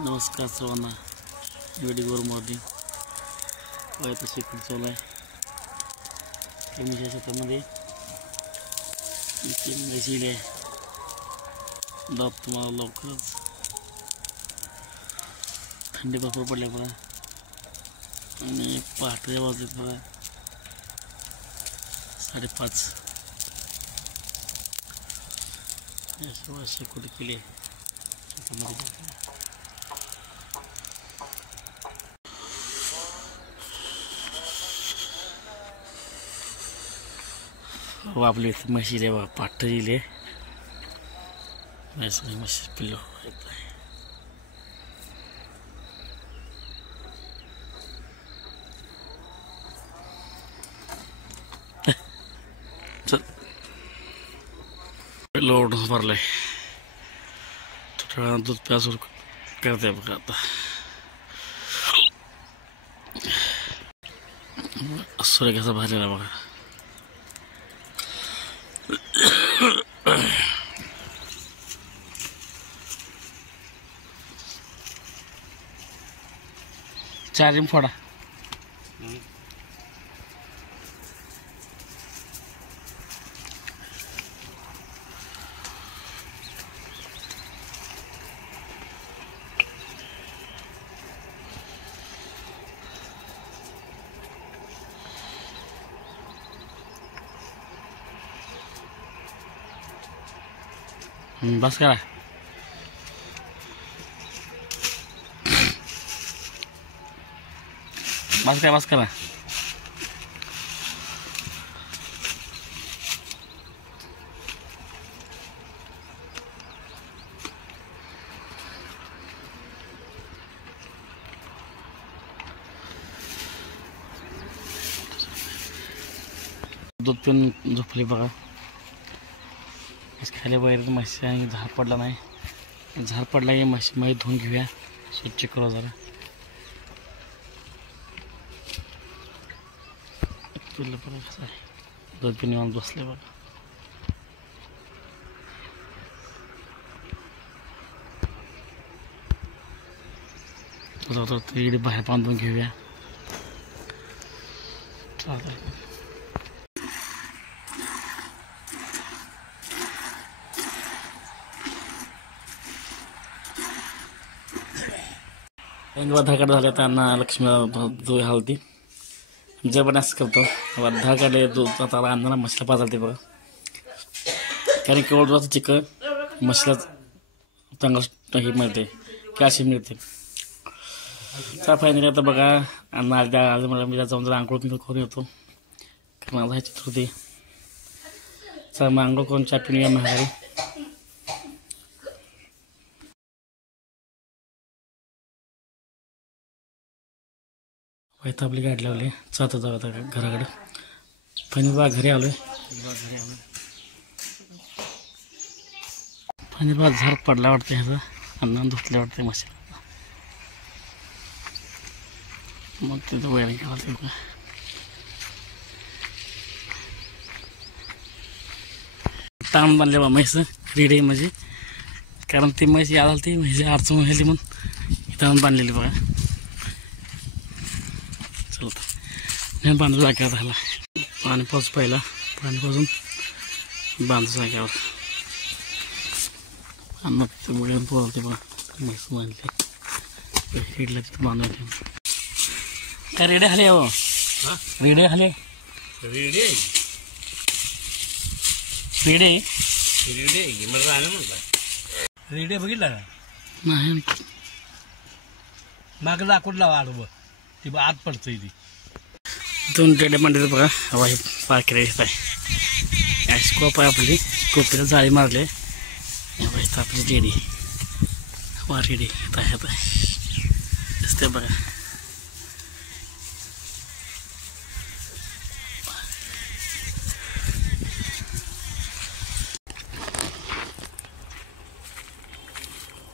नमस्कार सर्वांना. व्हिडिओवर मॉर्निंग वायता शेकून चालू आहे. कमीच्या शेतामध्ये इथे म्हशील आहे. दाब तुम्हाला लवकरच थंडी भरपूर पडल्या बघा. आणि पहाटे वाजलेत बघा 5:30. या शेकोटी केली शेतामध्ये. आपली म्हशी रे बा पाठ दिले म्हशी पिल्लो चल लोड भरलाय. थोड्या दूध प्यास करते बघा. आता सूर्य कसा भरलेला बघा. चार्जिंग फोडा. बस करा. बस करा. दूध पिऊन झोपली बघा. खाली बाहेर म्हशी आणि झाड पडला नाही. झाड पडला की म्हशी धुवून घेऊया. स्वच्छ करू जरा. पिल्लं बघा कसं आहे. दूध पिऊन येऊन बसले बघा. तुझा इकडे बाहेर बांधून घेऊया. चालतंय. धाकाड झाले त्यांना लक्ष्मी जो हलती जे पण असं करतो. धाकाडले दूध आता अन्नाला म्हशीला पाजालते बघा. कारण केवळ दुधाचं चिकन म्हशीला चांगलं हे मिळते, कॅल्शियम मिळते. काय फायदा आता बघा. अन्न आज मला मी जाऊन जरा आंघोळ करून येतो. कारण माझा चित्र होते. चला मग आंघोळ करून चहा पिऊया महागारी. वायता आपली गाडी लावली. जातो जाऊ आता घराकडे. फणी बा घरी आलोय. फणी बा झाड पडला वाटते. ह्याचा अन्न धुतले वाटते म्हशीला. मग तिथं वैरण घालते बघा. ताण बांधले बा म्हैस रेडी म्हणजे. कारण ती म्हैस याद आली. ती म्हैस अडचण व्हायली म्हणून ताण बांधलेली बघा. चलता नाही बांधू जाग्यावर झाला. पाणी पाऊस पहिला पाणी पाजून बांधू जाग्यावर. अन्न तिथं मुळे बोलते बघा. म्हैस बांधली रेडला तिथं बांधून. काय रेडे खाले हो. रेडे खाले रेडे रेडे रेडे मला आलं म्हणलं. रेडे बघितला का नाही. माग लाकूड लावा आडवं ती आत पडतंय. ती 2 रेडे मंडळी बघा. हवा हे पार्किंग येत आहे. स्कोप आहे आपली. स्कोपीला जाळी मारले. आपली रेडी हवा रेडी येत आहे. दिसते बघा.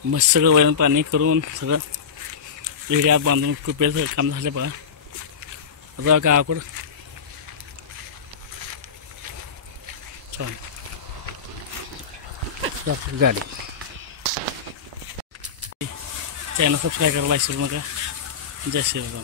मस्त सगळं वैरण पाणी करून सगळं रेडी बांधून कुपेचं काम झालं बघा. आता गावाकडं गाडी चॅनल सबस्क्राईब करायला विसरू नका. जय श्रीराम.